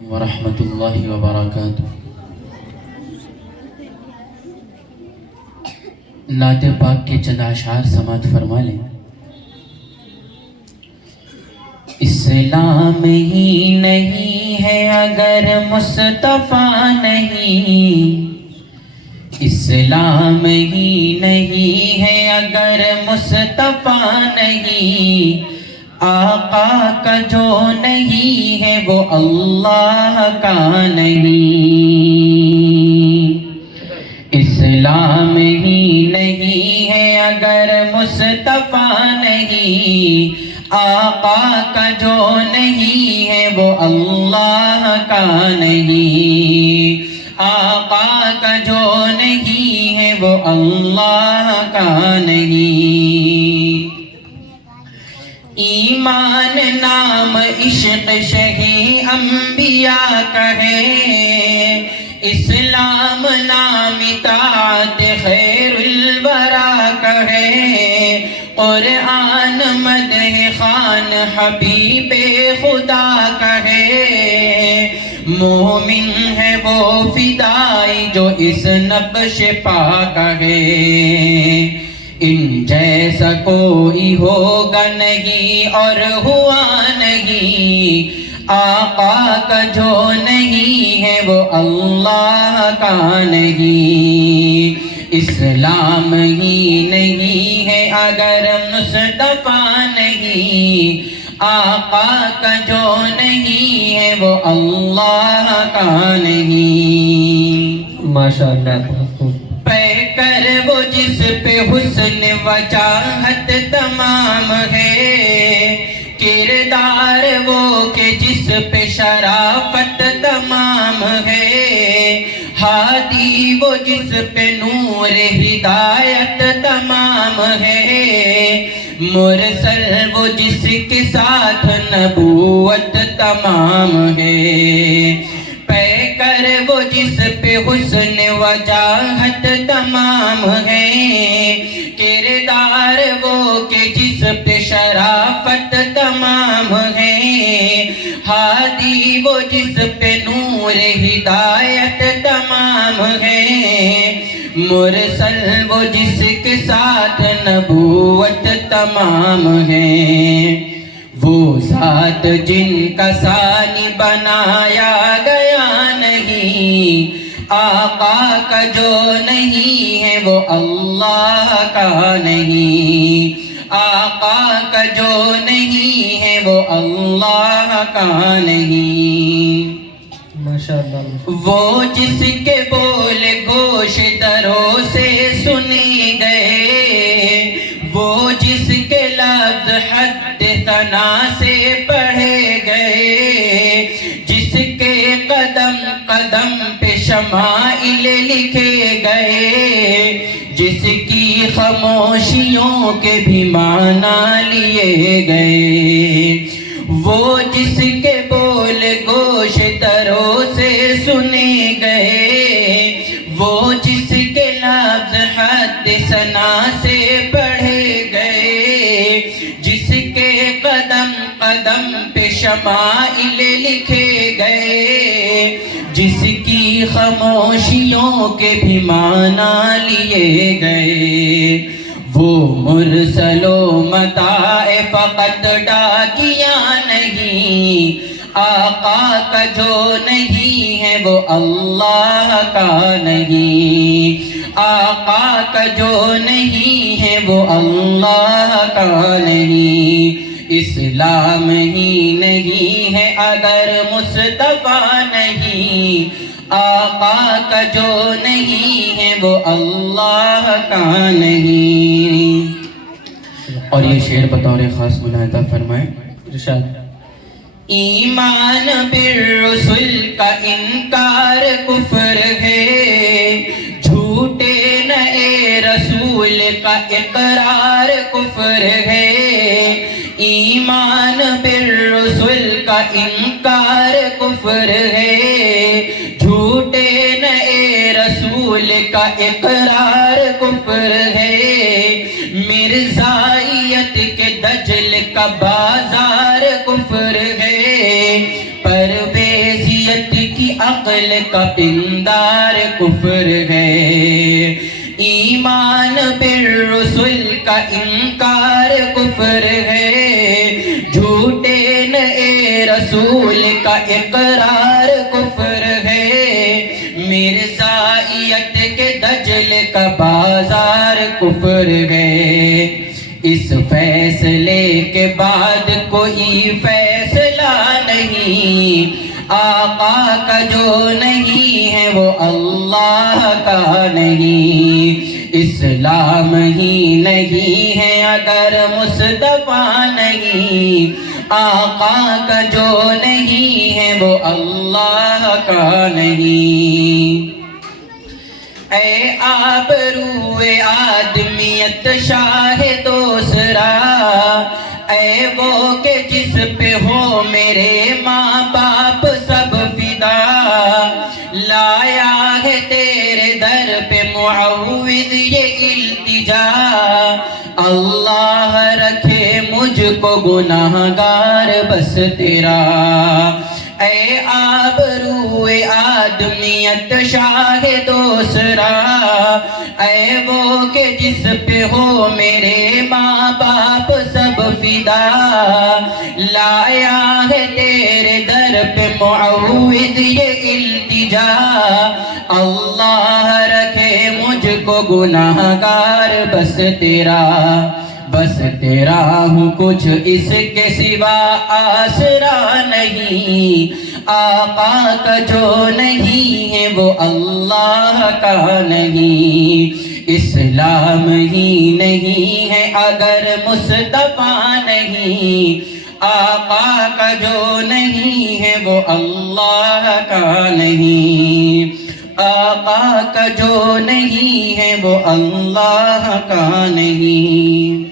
ورحمۃ اللہ وبرکاتہ۔ نعت پاک کے چند اشعار سماعت فرما لیں۔ اسلام ہی نہیں ہے اگر مصطفیٰ نہیں، اسلام ہی نہیں ہے اگر مصطفیٰ نہیں، آقا کا جو نہیں ہے وہ اللہ کا نہیں۔ اسلام ہی نہیں ہے اگر مصطفیٰ نہیں، آقا کا جو نہیں ہے وہ اللہ کا نہیں، آقا کا جو نہیں ہے وہ اللہ کا نہیں۔ ایمان نام عشق شہی انبیاء کا ہے، اسلام نام اطاعت خیر الورا کا ہے، قرآن مدح خوان حبیب خدا کا ہے، مومن ہے وہ فدائی جو اس نقش پا کا ہے۔ ان جیسا کوئی ہوگا نہیں اور ہوا نہیں، آقا کا جو نہیں ہے وہ اللہ کا نہیں۔ اسلام ہی نہیں ہے اگر مصطفیٰ نہیں، آقا کا جو نہیں ہے وہ اللہ کا نہیں۔ ماشاءاللہ۔ کر وہ جس پہ حسن وجاہت تمام ہے، کردار وہ کہ جس پہ شرافت تمام ہے، ہادی وہ جس پہ نور ہدایت تمام ہے، مرسل وہ جس کے ساتھ نبوت تمام ہے، کر وہ جس پہ حسن وجاہت تمام ہے، کردار وہ کہ جس پہ شرافت تمام ہے، ہادی وہ جس پہ نور ہدایت تمام ہے، مرسل وہ جس کے ساتھ نبوت تمام ہے، وہ ذات جن کا ثانی بنایا گیا نہیں، آقا کا جو نہیں ہے وہ اللہ کا نہیں، آقا کا جو نہیں ہے وہ اللہ کا نہیں۔ ماشاءاللہ۔ وہ جس کے بول گوش دروں سے سنی گئے، وہ جس کے لفظ حد ثنا سے پڑھے گئے، جس کے قدم قدم پہ شمائل لکھے گئے، جس کی خاموشیوں کے بھی معنی لیے گئے، وہ جس کے بول گوش دروں سے سنے گئے، وہ جس کے لفظ حد ثنا سے پڑھے گئے، جس کے قدم قدم پہ شمائل لکھے گئے، جس کی خاموشیوں کے بھی معنی لیے گئے، وہ مرسل و متاع فقط ڈاکیا نہیں، آقا کا جو نہیں ہے وہ اللہ کا نہیں، آقا کا جو نہیں ہے وہ اللہ کا نہیں۔ اسلام ہی نہیں ہے اگر مصطفیٰ نہیں، آقا کا جو نہیں ہے وہ اللہ کا نہیں۔ اور یہ شعر بطور خاص ملاحظہ فرمائیں۔ ارشاد۔ ایمان بالرسل کا انکار کفر ہے، جھوٹے نئے رسول کا اقرار کفر ہے، ایمان بالرسل کا انکار کفر ہے، جھوٹے نئے رسول کا اقرار کفر ہے، مرزائیت کے دجل کا بازار کفر ہے، پرویزیت عقل کا پندار کفر ہے، ایمان بالرسل کا انکار کفر ہے، جھوٹے نئے رسول کا اقرار کفر ہے، مرزائیت کے دجل کا بازار کفر ہے۔ اس فیصلے کے بعد کوئی فیصلہ نہیں، آقا کا جو نہیں ہے وہ اللہ کا نہیں، اسلام ہی نہیں ہے اگر مصطفیٰ نہیں، آقا کا جو نہیں ہے وہ اللہ کا نہیں۔ اے آبروئے آدمیت شاہ دوسرا، اے وہ کہ جس پہ ہو میرے ماں باپ سب فدا، لایا ہے تیرے در پہ معوذ یہ التجا، اللہ رکھے مجھ کو گناہگار بس تیرا۔ اے آبروئے آدمیت شاہ دوسرا، اے وہ کہ جس پہ ہو میرے ماں باپ سب فدا، لایا ہے تیرے در پہ معوذ یہ التجا، اللہ رکھے مجھ کو گناہگار بس تیرا، بس تیرا ہوں کچھ اس کے سوا آسرا نہیں، آقا کا جو نہیں ہے وہ اللہ کا نہیں، اسلام ہی نہیں ہے اگر مصطفیٰ نہیں، آقا کا جو نہیں ہے وہ اللہ کا نہیں، آقا کا جو نہیں ہے وہ اللہ کا نہیں۔